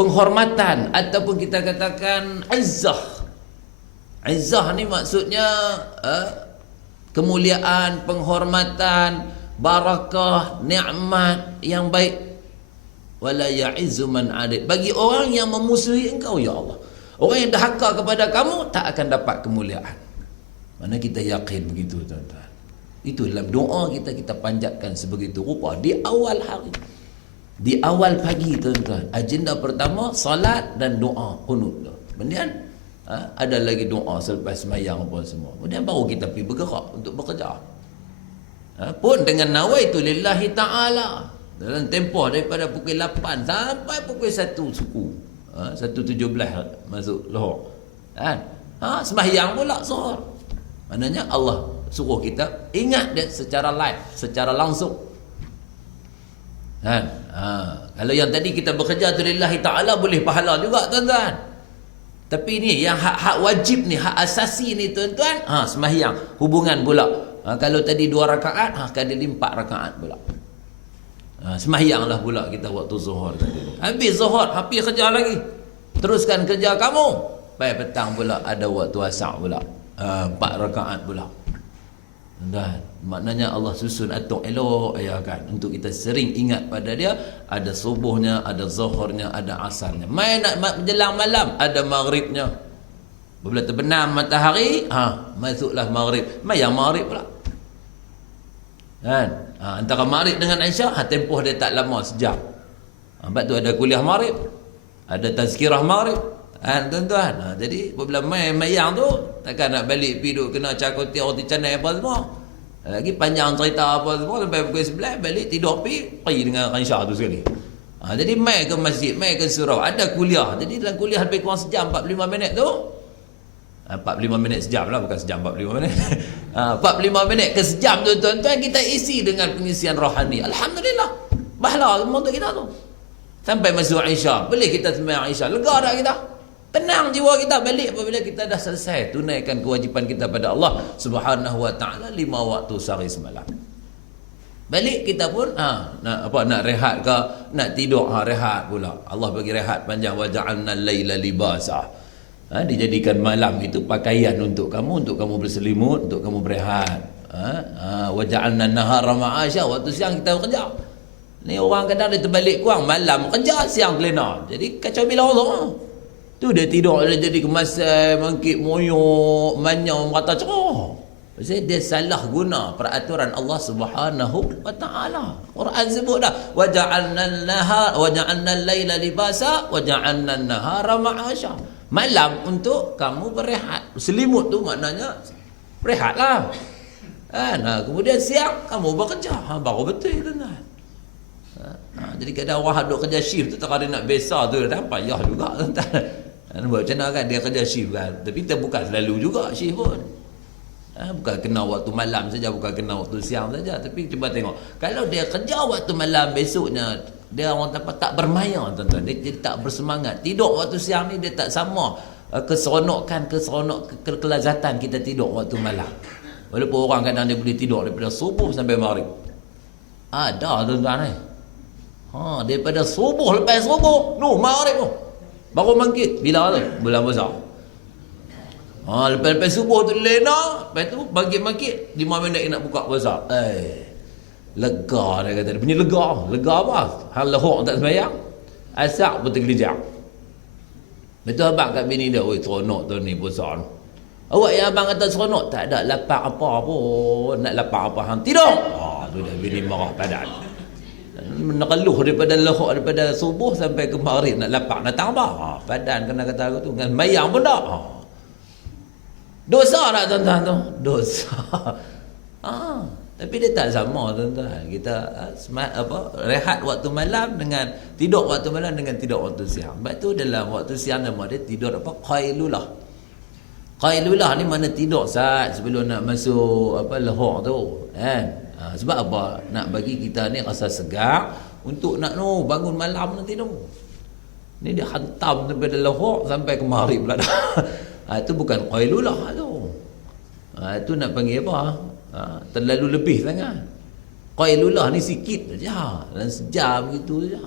penghormatan ataupun kita katakan izzah. Izzah ni maksudnya kemuliaan, penghormatan, barakah, nikmat yang baik. Wala ya'izzu man adait, bagi orang yang memusuhi engkau ya Allah, orang yang dahaka kepada kamu, tak akan dapat kemuliaan. Mana kita yakin begitu, tuan-tuan. Itu dalam doa kita panjatkan sebegitu rupa di awal hari, di awal pagi, tuan-tuan. Agenda pertama salat dan doa qunut. Kemudian ada lagi doa selepas sembahyang apa semua. Kemudian baru kita pergi bergerak untuk bekerja. Pun dengan nawaitu lillahi ta'ala, dalam tempoh daripada pukul 8 sampai pukul 1 suku. 1.17 masuk Lahore. Sembahyang pula zuhur. Maknanya Allah suruh kita ingat dia secara live, secara langsung. Kalau yang tadi kita bekerja tu lillahi ta'ala boleh pahala juga, tuan-tuan. Tapi ni yang hak wajib ni, hak asasi ni, tuan-tuan, sembahyang hubungan pula. Kalau tadi 2 rakaat, kali 4 rakaat pula. Sembahyanglah pula kita waktu zuhur tadi. Habis zuhur, habis kerja lagi. Teruskan kerja kamu. Sampai petang pula ada waktu asar pula. 4 rakaat pula. Dan maknanya Allah susun atur elok kan, untuk kita sering ingat pada dia. Ada subuhnya, ada zuhurnya, ada asarnya. Mai nak menjelang malam, ada maghribnya. Bila terbenam matahari, masuklah maghrib. Mai yang maghrib pula. Kan? Antara maghrib dengan isyak, tempoh dia tak lama, sejam. Sebab tu ada kuliah maghrib, ada tazkirah maghrib. Tuan-tuan, jadi bila mayang tu takkan nak balik pergi duk kena cakoti roti canai apa semua. Lagi panjang cerita apa semua sampai pukul 11 balik tidur pergi dengan Ransha tu sekali. Jadi mai ke masjid, mai ke surau, ada kuliah. Jadi dalam kuliah lebih kurang sejam 45 minit tu. 45 minit sejam lah, bukan sejam 45 minit. 45 minit ke sejam tu, tuan-tuan, kita isi dengan pengisian rohani. Alhamdulillah. Bahala semua untuk kita tu. Sampai masuk Isya, boleh kita sembahyang Isya. Lega dah kita. Tenang jiwa kita balik apabila kita dah selesai tunaikan kewajipan kita pada Allah Subhanahu wa taala 5 waktu sehari semalam. Balik kita pun nak rehat ke, nak tidur, rehat pula. Allah bagi rehat panjang, wa ja'alna al-laila libasa. Dijadikan malam itu pakaian untuk kamu berselimut, untuk kamu berehat. Wa ja'alna an-nahara ma'asha, waktu siang kita bekerja. Ni orang kadang dia terbalik kurang, malam kerja, siang kelena. Jadi kacau bila Allah. Tu dia tidur, dia jadi kemasan, mangkit, moyok, manyau, merata cerah. Maksudnya dia salah guna peraturan Allah Subhanahu wa taala. Quran sebut dah waja'alna al-laila libasa waja'alna an-nahara ma'asha. Malam untuk kamu berehat. Selimut tu maknanya berehatlah. Kemudian siang kamu bekerja. Baru betul tuan-tuan. Jadi kadang orang duk kerja shift tu tak ada nak besar tu dah payah juga tuan-tuan. Buat macam mana kan dia kerja shift kan. Tapi kita bukan selalu juga shift pun. Bukan kena waktu malam saja, bukan kena waktu siang saja. Tapi cuba tengok, kalau dia kerja waktu malam, besoknya dia orang tak bermaya tuan-tuan. Dia tak bersemangat. Tidur waktu siang ni dia tak sama kelazatan kita tidur waktu malam. Walaupun orang kadang dia boleh tidur daripada subuh sampai maghrib. Ada tuan-tuan daripada subuh, lepas subuh maghrib tu baru bangkit. Bila tu? Bulan besar. Lepas subuh tu lena, lepas tu bangkit 5 minit nak buka puasa. Lega dia kata. Dia punya lega. Lega apa? Hang lehok tak sembahyang. Asak pun tergelijak. Betul abang kat bini dia, oi seronok tu ni puasa ni. Awak yang abang kata seronok, tak ada lapar apa pun. Nak lapar apa hang tidur. Tu dah bini marah padan. Mengeluh daripada lehok daripada subuh sampai ke maghrib nak lapar nak tambah. Padan kena kata aku tu dengan mayang pun tak. Dosa tak tuan-tuan tu? Dosa. Tapi dia tak sama tuan-tuan. Kita rehat waktu malam dengan tidur waktu malam dengan tidur waktu siang. Sebab tu dalam waktu siang nama dia tidur apa? Qailulah. Qailulah ni mana tidur saat sebelum nak masuk lehok tu. Sebab apa? Nak bagi kita ni rasa segar untuk nak bangun malam nanti tu. Ni dia hantam sampai lehok sampai ke maghrib pula dah. Itu bukan qailulah tu. Itu nak panggil apa? Terlalu lebih sangat. Qailulah ni sikit saja, dalam sejam gitu saja.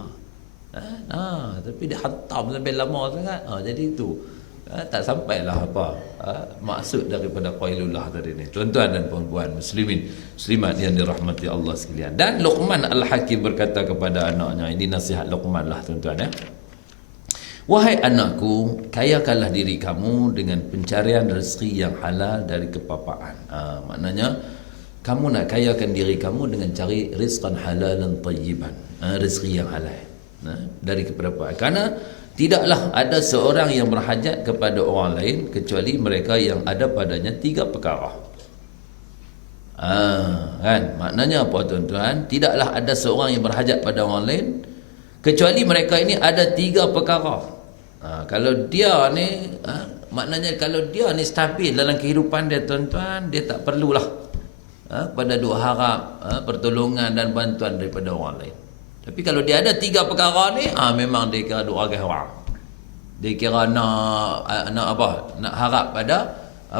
Tapi dia hantam sampai lama sangat. Jadi itu tak sampailah maksud daripada qailulah tadi ni. Tuan-tuan dan puan-puan muslimin, muslimat yang dirahmati Allah sekalian. Dan Luqman Al-Hakim berkata kepada anaknya, ini nasihat Luqman lah tuan-tuan ya. Wahai anakku, kayakanlah diri kamu dengan pencarian rezeki yang halal dari kepapaan. Maknanya kamu nak kayakan diri kamu dengan cari rizqan halalan tayyiban, rezeki yang halal dari kepapaan. Karena tidaklah ada seorang yang berhajat kepada orang lain kecuali mereka yang ada padanya 3 perkara. Kan? Maknanya apa tuan-tuan? Tidaklah ada seorang yang berhajat pada orang lain kecuali mereka ini ada 3 perkara. Kalau dia ni maknanya kalau dia ni stabil dalam kehidupan dia tuan-tuan, dia tak perlulah pada duk harap pertolongan dan bantuan daripada orang lain. Tapi kalau dia ada 3 perkara ni, memang dia kira duk agak orang. Dia kira nak harap pada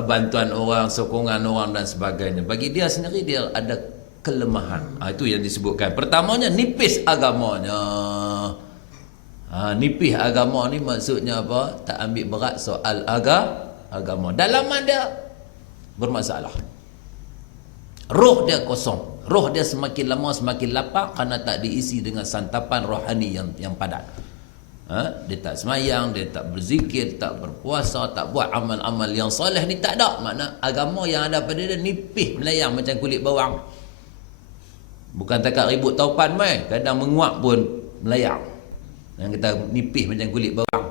bantuan orang, sokongan orang dan sebagainya. Bagi dia sendiri dia ada kelemahan. Itu yang disebutkan. Pertamanya nipis agamanya. Nipis agama ni maksudnya apa? Tak ambil berat soal agama. Dalaman dia bermasalah. Roh dia kosong. Roh dia semakin lama semakin lapar kerana tak diisi dengan santapan rohani yang padat. Dia tak semayang, dia tak berzikir, tak berpuasa, tak buat amal-amal yang soleh ni tak ada. Makna agama yang ada pada dia nipis melayang macam kulit bawang. Bukan takat ribut taupan mai, kadang menguap pun melayang. Yang kita nipis macam kulit bawang.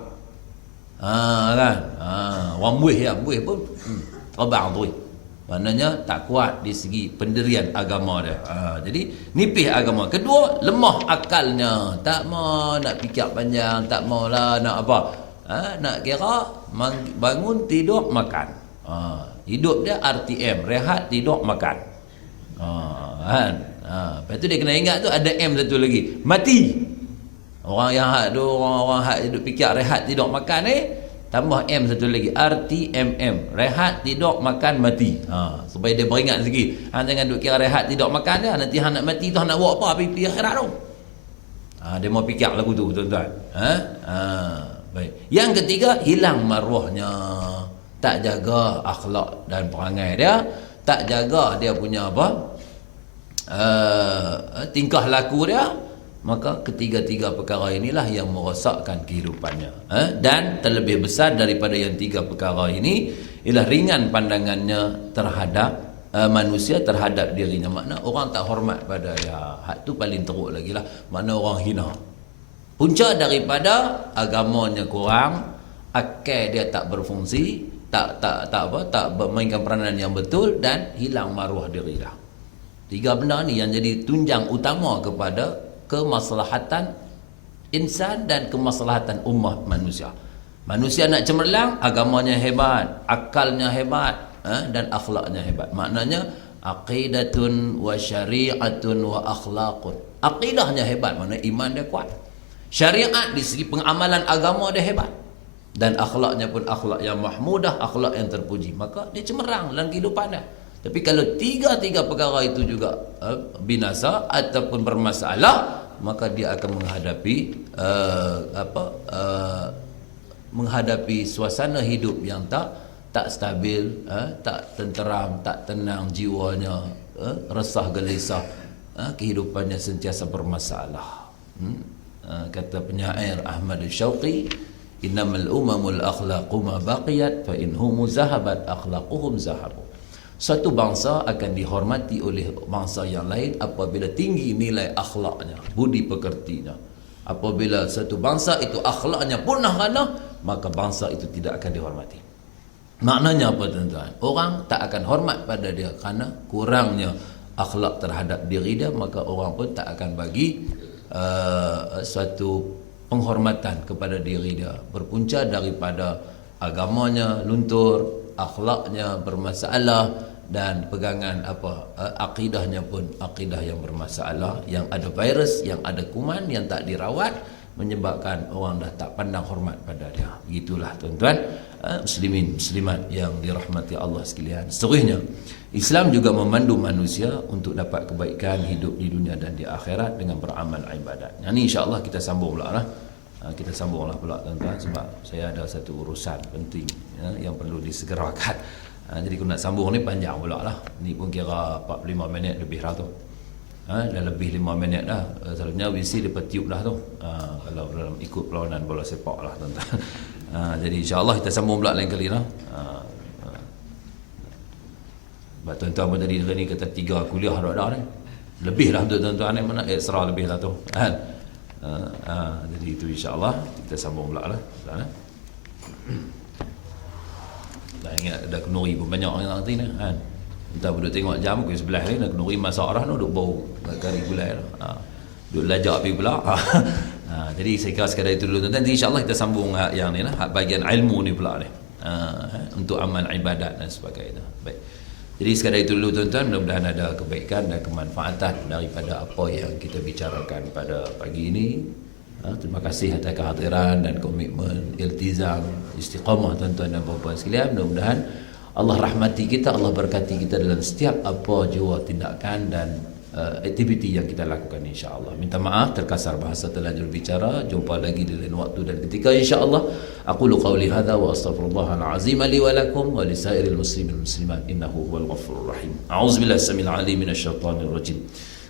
Kan? Orang buih pun terbang tu. Maknanya tak kuat di segi pendirian agama dia. Jadi nipis agama. Kedua, lemah akalnya. Tak mau nak fikir panjang, tak maulah nak apa. Nak kira bangun, tidur, makan. Hidup dia RTM, rehat, tidur, makan. Kan? Lepas tu dia kena ingat tu ada M satu lagi. Mati. Orang yang hak tu, orang hak duduk fikir rehat, tidur, makan tambah M satu lagi, RTMM, rehat, tidur, makan, mati. Supaya dia beringat sikit. Jangan duk kira rehat, tidur, makan dia. Nanti hang nak mati tu, hang nak buat apa pergi akhirat tu. Dia mau fikir lagu tu tuan-tuan. Baik. Yang ketiga, hilang maruahnya. Tak jaga akhlak dan perangai dia, tak jaga dia punya tingkah laku dia. Maka ketiga-tiga perkara inilah yang merosakkan kehidupannya. Dan terlebih besar daripada yang 3 perkara ini ialah ringan pandangannya terhadap manusia terhadap dirinya. Makna orang tak hormat pada dia. Hak tu paling teruk lagi lah. Makna orang hina. Punca daripada agamanya kurang, akal dia tak berfungsi, tak memainkan peranan yang betul, dan hilang maruah diri dah. 3 benda ni yang jadi tunjang utama kepada kemaslahatan insan dan kemaslahatan ummah manusia. Manusia nak cemerlang, agamanya hebat, akalnya hebat, dan akhlaknya hebat. Maknanya aqidatun wa syari'atun wa akhlaqun. Aqidahnya hebat, maknanya iman dia kuat. Syariat di segi pengamalan agama dia hebat, dan akhlaknya pun akhlak yang mahmudah, akhlak yang terpuji. Maka dia cemerlang dalam kehidupan dia. Tapi kalau tiga perkara itu juga binasa ataupun bermasalah, maka dia akan menghadapi suasana hidup yang tak stabil, tak tenteram, tak tenang jiwanya, resah gelisah, kehidupannya sentiasa bermasalah. Kata penyair Ahmad Syauqi, innamal umamul akhlaqu ma baqiyat fa inhum zahabat akhlaquhum zahabu. Satu bangsa akan dihormati oleh bangsa yang lain apabila tinggi nilai akhlaknya, budi pekertinya. Apabila satu bangsa itu akhlaknya punah rana, maka bangsa itu tidak akan dihormati. Maknanya apa tuan-tuan? Orang tak akan hormat pada dia kerana kurangnya akhlak terhadap diri dia, maka orang pun tak akan bagi suatu penghormatan kepada diri dia. Berpunca daripada agamanya luntur, akhlaknya bermasalah, dan pegangan akidahnya pun akidah yang bermasalah, yang ada virus, yang ada kuman, yang tak dirawat, menyebabkan orang dah tak pandang hormat pada dia. Begitulah tuan-tuan, muslimin muslimat yang dirahmati Allah sekalian. Seterusnya, Islam juga memandu manusia untuk dapat kebaikan hidup di dunia dan di akhirat dengan beramal ibadat. Yang ni insya-Allah kita sambung pula lah. Kita sambunglah pula tuan-tuan, sebab saya ada satu urusan penting yang perlu disegerakan. Jadi aku nak sambung ni panjang pula lah. Ni pun kira 45 minit lebih lah tu. Dah lebih 5 minit dah. Selalunya WC dia tiup dah tu. Kalau dalam ikut perlawanan bola sepak lah tuan-tuan. Jadi insya-Allah kita sambung pula lain kali lah. Tuan-tuan pun tadi ni kata 3 kuliah dah ni. Lebih lah untuk tuan-tuan ni, mana extra lebih lah tu. Jadi itu insya-Allah kita sambung pula lah. Dah ingat ada kenuri pun banyak orang nanti ni kan. Entah duduk tengok jam pukul 11 ni, nak kenuri masak arah tu duduk bau kari gulai tu. Duduk lajak api pula. Jadi saya kira sekadar itu dulu tuan-tuan. Nanti insya-Allah kita sambung yang ni lah, bahagian ilmu ni pula ni. Untuk amal ibadat dan sebagainya. Baik. Jadi sekadar itu dulu tuan-tuan, mudah-mudahan ada kebaikan dan kemanfaatan daripada apa yang kita bicarakan pada pagi ini. Terima kasih atas kehadiran dan komitmen, iltizam, istiqamah tuan-tuan dan puan-puan sekalian. Mudah-mudahan Allah rahmati kita, Allah berkati kita dalam setiap apa jua tindakan dan aktiviti yang kita lakukan insya-Allah. Minta maaf terkasar bahasa terlanjur bicara. Jumpa lagi di lain waktu dan ketika insya-Allah. Aqulu qawli hadza wa astaghfirullahal azim li wa lakum wa li sairil muslimin muslimat innahu huwal ghafurur rahim. A'udzubillahi samil alim minasyaitonir rajim.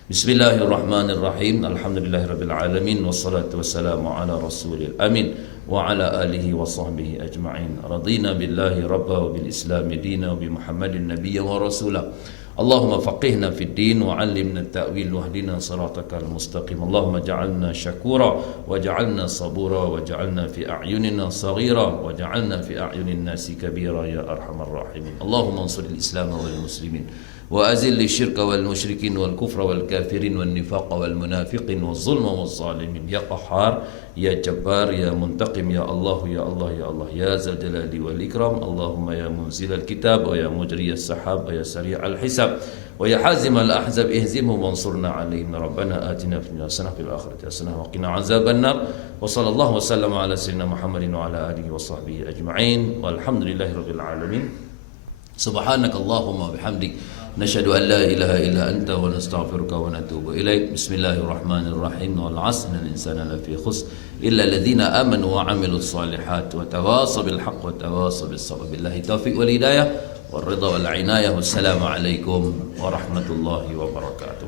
Bismillahirrahmanirrahim. Alhamdulillahirabbil alamin wassalatu wassalamu ala rasulil amin wa ala alihi wa sahbihi ajma'in. Radina billahi rabba wa bil islam dina wa bi Muhammadin nabiyya wa rasula. اللهم فقهنا في الدين وعلمنا التأويل واهدنا صراطك المستقيم. اللهم اجعلنا شكورا وجعلنا صبورا وجعلنا في أعيننا صغيرا وجعلنا في أعين الناس كبيرا يا أرحم الراحمين. اللهم انصر الإسلام والمسلمين وأزل الشرك والمشركين والكفر والكافرين والنفاق والمنافقين والظلم والظالمين. يا قهار يا جبار يا منتقم يا الله يا الله يا الله يا ذا الجلال والإكرام. اللهم يا منزل الكتاب ويا مجري السحاب ويا سريع الحساب ويا حازم الأحزاب اهزمهم وانصرنا عليهم. ربنا آتنا في الدنيا حسنة وفي الآخرة حسنة وقنا عذاب النار. وصلى الله وسلم على سيدنا محمد وعلى آله وصحبه أجمعين والحمد لله رب العالمين. سبحانك اللهم وبحمدك نشهد أن لا إله إلا أنت ونستغفرك ونتوب إليك. بسم الله الرحمن الرحيم. والعصر إن الإنسان لفي خسر إلا الذين آمنوا وعملوا الصالحات وتواصوا بالحق وتواصوا بالصبر. بالله التوفيق والهداية والرضا والعناية. والسلام عليكم ورحمة الله وبركاته.